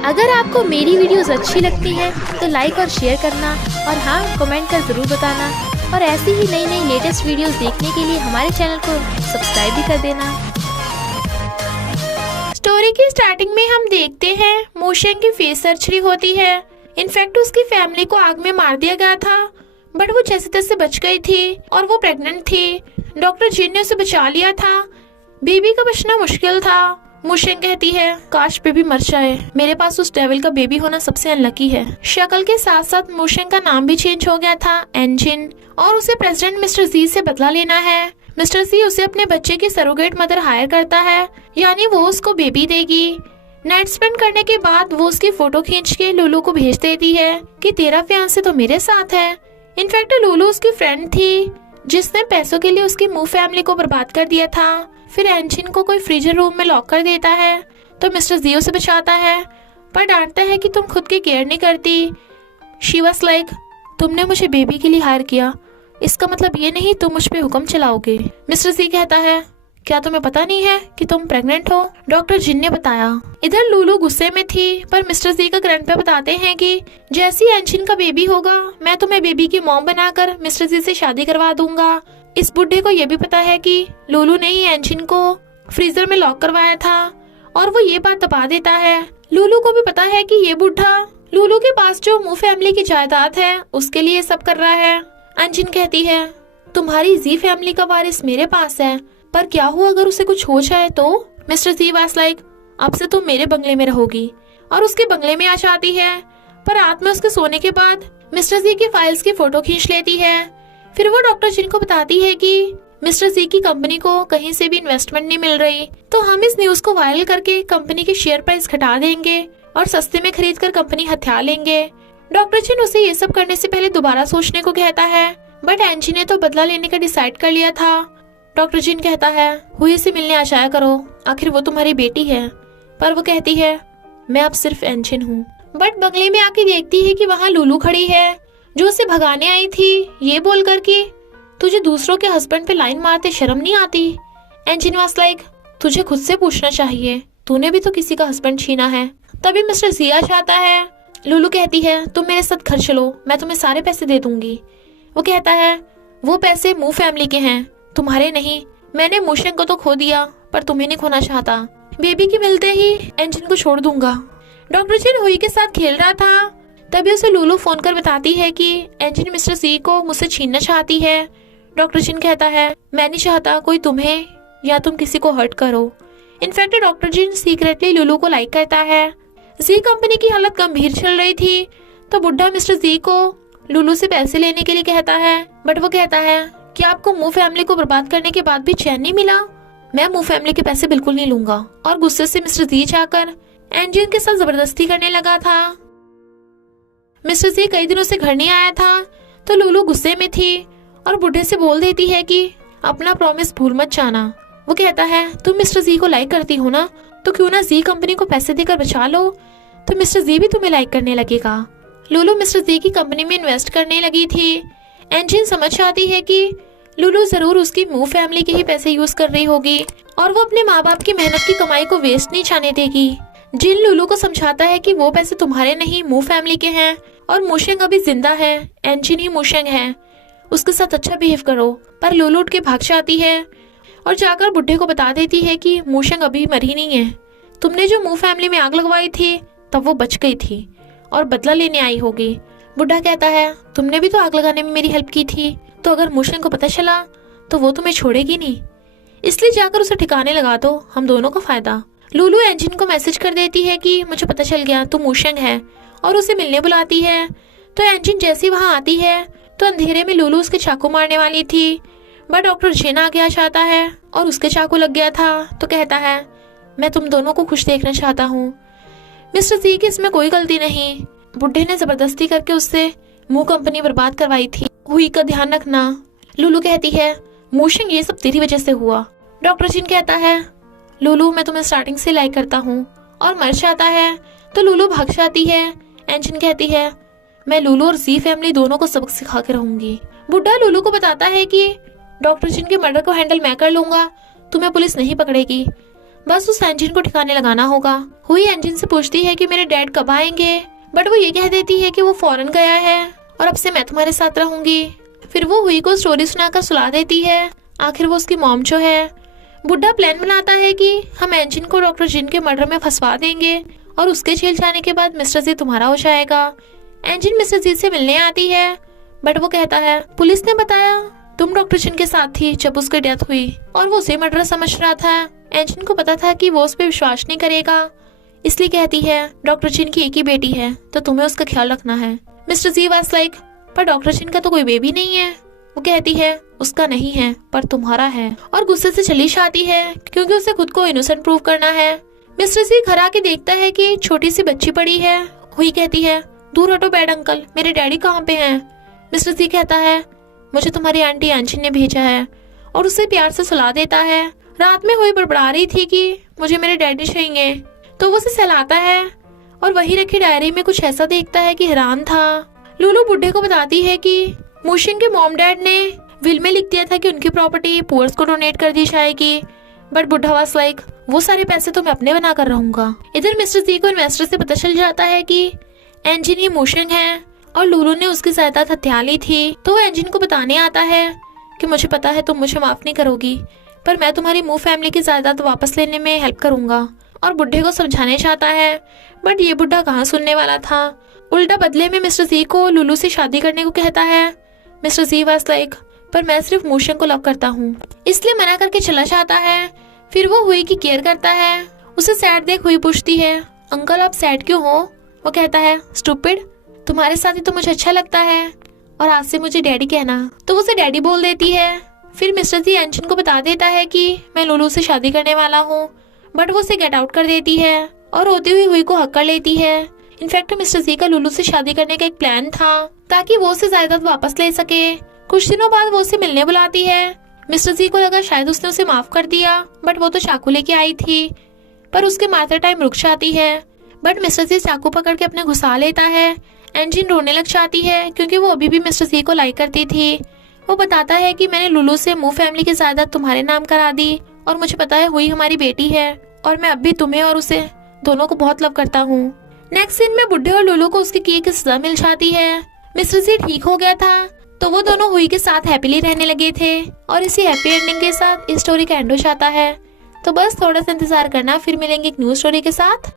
अगर आपको मेरी वीडियोस अच्छी लगती है तो लाइक और शेयर करना, और हाँ, कमेंट कर ज़रूर बताना। और ऐसी ही नई नई लेटेस्ट वीडियोस देखने के लिए हमारे चैनल को सब्सक्राइब भी कर देना। स्टोरी की स्टार्टिंग में हम देखते हैं मूशेंग की फेस सर्जरी होती है। इनफैक्ट उसकी फैमिली को आग में मार दिया गया था, बट वो जैसे तैसे बच गई थी और वो प्रेग्नेंट थी। डॉक्टर जिन ने उसे बचा लिया था। बेबी का बचना मुश्किल था। मूशेंग कहती है, काश बेबी मर जाए, मेरे पास उस डेविल का बेबी होना सबसे अनलकी है। शक्ल के साथ साथ मूशेंग का नाम भी चेंज हो गया था, एंजिन, और उसे प्रेसिडेंट मिस्टर जी से बदला लेना है। मिस्टर जी उसे अपने बच्चे की सरोगेट मदर हायर करता है, यानी वो उसको बेबी देगी। नाइट स्पेंड करने के बाद वो उसकी फोटो खींच के लुलू को भेज देती है कि तेरा फियांसे तो मेरे साथ है। इनफैक्ट लुलू उसकी फ्रेंड थी जिसने पैसों के लिए उसकी मूव फैमिली को बर्बाद कर दिया था। फिर एंजिन को कोई फ्रीजर रूम में लॉक कर देता है तो मिस्टर जी उसे बचाता है, पर डांटता है कि तुम खुद की केयर नहीं करती। शी वाज लाइक, तुमने मुझे बेबी के लिए हायर किया, इसका मतलब ये नहीं तुम मुझ पे हुक्म चलाओगे। मिस्टर जी कहता है, क्या तुम्हें पता नहीं है कि तुम प्रेग्नेंट हो? डॉक्टर जिन ने बताया। इधर लुलू गुस्से में थी, पर मिस्टर जी का ग्रैंडपा बताते हैं कि जैसी एंजिन का बेबी होगा मैं तुम्हें बेबी की मॉम बनाकर मिस्टर जी से शादी करवा दूंगा। इस बुढ़े को ये भी पता है कि लुलू ने ही एंजिन को फ्रीजर में लॉक करवाया था, और वो ये बात दबा देता है। लुलू को भी पता है कि ये बुढ़ा लुलू के पास जो मू फैमिली की जायदाद है उसके लिए सब कर रहा है। एंजिन कहती है, तुम्हारी जी फैमिली का वारिस मेरे पास है, पर क्या हुआ अगर उसे कुछ हो जाए तो? मिस्टर जी वाज लाइक, अब से तुम मेरे बंगले में रहोगी, और उसके बंगले में आ जाती है। पर रात में उसके सोने के बाद मिस्टर जी की फाइल्स की फोटो खींच लेती है। फिर वो डॉक्टर जिन को बताती है कि मिस्टर जी की कंपनी को कहीं से भी इन्वेस्टमेंट नहीं मिल रही, तो हम इस न्यूज को वायरल करके कंपनी की शेयर प्राइस घटा देंगे और सस्ते में खरीद कर कंपनी हथिया लेंगे। डॉक्टर जिन उसे ये सब करने से पहले दोबारा सोचने को कहता है, बट एंजी ने तो बदला लेने का डिसाइड कर लिया था। डॉक्टर जिन कहता है, हुई से मिलने आ जाया करो, आखिर वो तुम्हारी बेटी है। पर वो कहती है, मैं अब सिर्फ एंजिन हूँ। बट बंगले में आके देखती है कि वहाँ लुलू खड़ी है जो उसे भगाने आई थी, ये बोल कर कि तुझे दूसरों के हस्बैंड पे लाइन मारते शर्म नहीं आती? एंजिन वाज लाइक, तुझे खुद से पूछना चाहिए, तूने भी तो किसी का हस्बैंड छीना है। तभी मिस्टर जिया चाहता है। लुलू कहती है, तुम मेरे साथ घर चलो, मैं तुम्हें सारे पैसे दे दूंगी। वो कहता है, वो पैसे मू फैमिली के हैं, तुम्हारे नहीं। मैंने मूशेंग को तो खो दिया, पर तुम्हें नहीं खोना चाहता। बेबी के मिलते ही एंजिन को छोड़ दूंगा। डॉक्टर जिन हुई के साथ खेल रहा था, तभी उसे लुलू फोन कर बताती है कि एंजिन मिस्टर सी को मुझसे छीनना चाहती है। डॉक्टर जिन कहता है, मैं नहीं चाहता कोई तुम्हें या तुम किसी को हर्ट करो। इनफैक्ट डॉक्टर जिन सीक्रेटली लुलू को लाइक करता है। जी कंपनी की हालत गंभीर चल रही थी, तो बुढ़ा मिस्टर जी को लुलू से पैसे लेने के लिए कहता है, बट वो कहता है कि आपको मू फैमिली को बर्बाद करने के बाद भी चैन नहीं मिला? मैं मू फैमिली के पैसे बिल्कुल नहीं लूंगा। और गुस्से से मिस्टर जी जाकर एंजिन के साथ जबरदस्ती करने लगा था। मिस्टर जी कई दिनों से घर नहीं आया था, तो लुलू गुस्से में थी और बुढ़े से बोल देती है कि अपना प्रॉमिस भूल मत जाना। वो कहता है, तुम मिस्टर जी को लाइक करती हो ना, तो क्यों ना जी कंपनी को पैसे देकर बचा लो, तो मिस्टर जी भी तुम्हें लाइक करने लगेगा। लुलू मिस्टर जी की कंपनी में इन्वेस्ट करने लगी थी। एंजिन समझ जाती है कि लुलू जरूर उसकी मूव फैमिली के ही पैसे यूज कर रही होगी, और वो अपने माँ बाप की मेहनत की कमाई को वेस्ट नहीं जाने देगी। जिन लुलू को समझाता है कि वो पैसे तुम्हारे नहीं, मूव फैमिली के हैं, और मूशेंग अभी जिंदा है, एंजिन ही मूशेंग है, उसके साथ अच्छा बिहेव करो। पर लुलू उठ के भाग जाती है और जाकर बुढ़े को बता देती है कि मूशेंग अभी मरी नहीं है, तुमने जो मूव फैमिली में आग लगवाई थी तब वो बच गई थी और बदला लेने आई होगी। बुढ़ा कहता है, तुमने भी तो आग लगाने में मेरी हेल्प की थी, तो अगर मूशेंग को पता चला तो वो तुम्हें छोड़ेगी नहीं, इसलिए जाकर उसे ठिकाने लगा दो, हम दोनों का फायदा। लुलू एंजिन को मैसेज कर देती है कि मुझे पता चल गया तू मूशेंग है, और उसे मिलने बुलाती है। तो एंजिन जैसी वहां आती है तो अंधेरे में लुलू उसके चाकू मारने वाली थी, बट डॉक्टर जिन आ गया चाहता है और उसके चाकू लग गया था, तो कहता है, मैं तुम दोनों को खुश देखना चाहता हूँ। मिस्टर जी की इसमें कोई गलती नहीं, बुढ़े ने जबरदस्ती करके उससे मुंह कंपनी बर्बाद करवाई थी। हुई का ध्यान रखना। लुलू कहती है, मूशेंग ये सब तेरी वजह से हुआ। डॉक्टर जिन कहता है, लुलू मैं तुम्हें स्टार्टिंग से लाइक करता हूँ, और मर जाता है तो लुलू भाग जाती है। एंजिन कहती है, मैं लुलू और जी फैमिली दोनों को सबक सिखा के रहूंगी। बुढ़ा लुलू को बताता है कि डॉक्टर जिन के मर्डर को हैंडल मैं कर लूंगा, तुम्हें पुलिस नहीं पकड़ेगी। बस उस एंजिन को ठिकाने लगाना होगा। हुई एंजिन से पूछती है कि मेरे डैड कब आएंगे, बट वो ये कह देती है कि वो फॉरेन गया है और अब से मैं तुम्हारे साथ रहूंगी। फिर वो हुई को स्टोरी सुनाकर सुला देती है। आखिर वो उसकी मॉम जो है, बुड्ढा प्लान बनाता है कि हम एंजिन को डॉक्टर जिन के मर्डर में फंसवा देंगे और उसके जेल जाने के बाद मिस्टर जी तुम्हारा हो जाएगा। एंजिन मिस्टर जी से मिलने आती है, बट वो कहता है पुलिस ने बताया तुम डॉक्टर जिन के साथ थी जब उसकी डेथ हुई, और वो उसे मर्डर समझ रहा था। एंजिन को पता था कि वो उस पर विश्वास नहीं करेगा, इसलिए कहती है डॉक्टर जिन की एक ही बेटी है तो तुम्हें उसका ख्याल रखना है। मिस्टर जी वाज लाइक पर डॉक्टर जिन का तो कोई बेबी नहीं है। वो कहती है उसका नहीं है पर तुम्हारा है, और गुस्से से चली जाती है क्योंकि उसे खुद को इनोसेंट प्रूव करना है। मिस्टर जी घर आके देखता है कि छोटी सी बच्ची पड़ी है। हुई कहती है दूर हटो बैड अंकल, मेरे डैडी कहाँ पे हैं। मिस्टर जी कहता है मुझे तुम्हारी आंटी एंजिन ने भेजा है, और उसे प्यार से सुला देता है। रात में हुई बड़बड़ा रही थी कि मुझे मेरे डैडी चाहिए, तो वो उसे सहलाता है और वही रखी डायरी में कुछ ऐसा देखता है कि हैरान था। लूलू बुड्ढे को बताती है कि मूशिंग के मॉम डैड ने विल में लिख दिया था कि उनकी प्रॉपर्टी पुअर्स को डोनेट कर दी जाएगी, बट बुड्ढा वाज लाइक वो सारे पैसे तो मैं अपने बना कर रहूंगा। इधर मिस्टर जी को इन्वेस्टर से पता चल जाता है कि एंजिन ये मूशिंग है और लूलू ने उसकी जायदाद हत्या ली थी, तो वो एंजिन को बताने आता है कि मुझे पता है तुम मुझे माफ नहीं करोगी, पर मैं तुम्हारी मूव फैमिली की जायदाद वापस लेने में हेल्प करूंगा। और बुड्ढे को समझाने चाहता है, बट ये बुड्ढा कहाँ सुनने वाला था। उल्टा बदले में मिस्टर जी को लूलू से शादी करने को कहता है। मिस्टर जी वाज लाइक पर मैं सिर्फ मूशिंग को लव करता हूँ, इसलिए मना करके चला जाता है। फिर वो हुई की केयर करता है। उसे सैड देख हुई पूछती है अंकल आप सैड क्यों हो। वो कहता है स्टूपिड, तुम्हारे साथ ही तो मुझे अच्छा लगता है, और आज से मुझे डैडी कहना। तो वो उसे डैडी बोल देती है। फिर मिस्टर जी एंजिन को बता देता है कि मैं लूलू से शादी करने वाला हूँ, बट वो उसे गेट आउट कर देती है और रोती हुई को हक कर लेती है। इनफैक्ट मिस्टर जी का लूलू से शादी करने का एक प्लान था ताकि वो उसे जायदाद वापस ले सके। कुछ दिनों बाद वो उसे मिलने बुलाती है। मिस्टर जी को लगा शायद उसने उसे माफ कर दिया, बट वो तो चाकू लेके आई थी, पर उसके मारते टाइम रुक जाती है। बट मिस्टर जी चाकू पकड़ के अपने घुसा लेता है। एंजिन रोने लग जाती है क्योंकि वो अभी भी मिस्टर जी को लाइक करती थी। वो बताता है कि मैंने लूलू से मूव फैमिली की जायदाद तुम्हारे नाम करा दी, और मुझे पता है हुई हमारी बेटी है, और मैं अब भी तुम्हें और उसे दोनों को बहुत लव करता हूँ। नेक्स्ट सीन में बुड्ढे और लूलू को उसके किए की सजा मिल जाती है। मिस्टर जी ठीक हो गया था, तो वो दोनों हुई के साथ हैप्पीली रहने लगे थे, और इसी हैप्पी एंडिंग के साथ इस स्टोरी का एंड हो जाता है। तो बस थोड़ा सा इंतजार करना, फिर मिलेंगे एक न्यू स्टोरी के साथ।